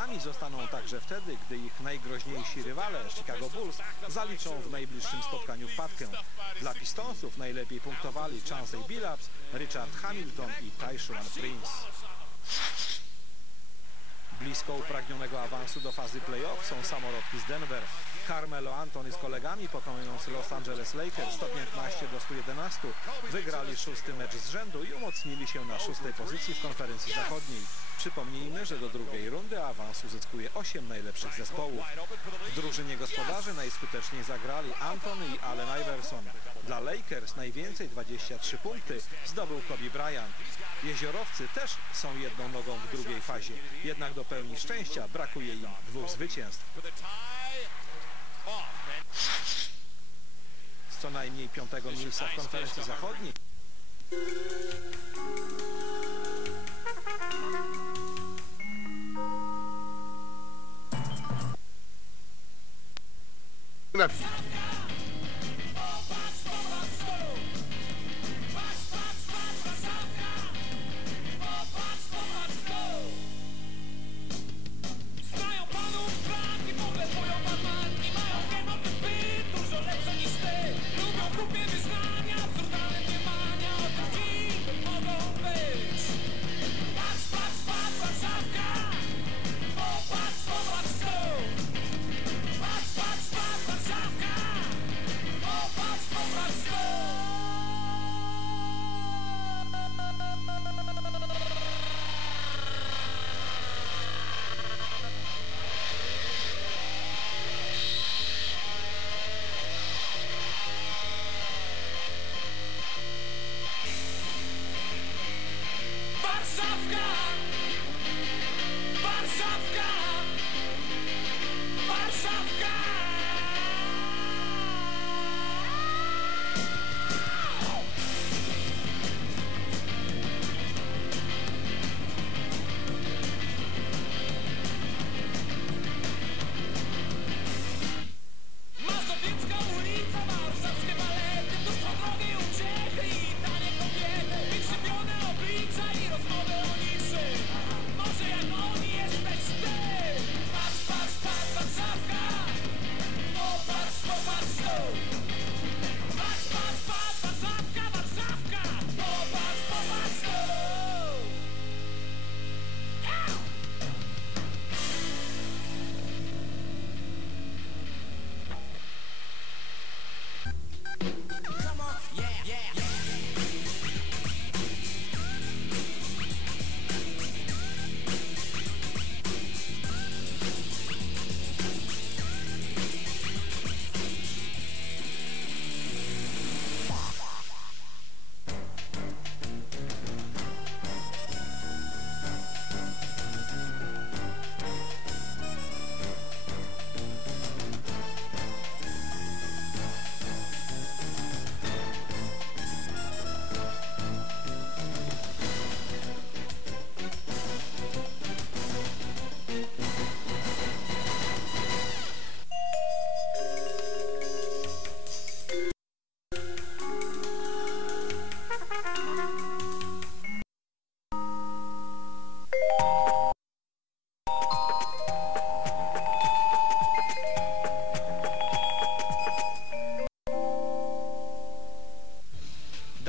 Sami zostaną także wtedy, gdy ich najgroźniejsi rywale Chicago Bulls zaliczą w najbliższym spotkaniu wpadkę. Dla Pistonsów najlepiej punktowali Chancey Billups, Richard Hamilton i Tayshaun Prince. Blisko upragnionego awansu do fazy playoff są samorodki z Denver. Carmelo Anthony z kolegami pokonując Los Angeles Lakers 115 do 111 wygrali szósty mecz z rzędu i umocnili się na szóstej pozycji w konferencji zachodniej. Przypomnijmy, że do drugiej rundy awans uzyskuje 8 najlepszych zespołów. W drużynie gospodarzy najskuteczniej zagrali Anthony i Allen Iverson. Dla Lakers najwięcej 23 punkty zdobył Kobe Bryant. Jeziorowcy też są jedną nogą w drugiej fazie, jednak do pełni szczęścia brakuje im dwóch zwycięstw. Z co najmniej piątego miejsca w konferencji zachodniej napij.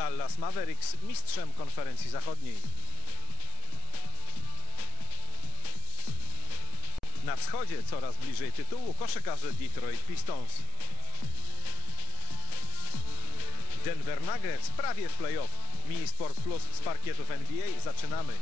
Dallas Mavericks mistrzem konferencji zachodniej. Na wschodzie coraz bliżej tytułu koszykarze Detroit Pistons. Denver Nuggets prawie w playoff. Mini Sport Plus z parkietów NBA zaczynamy.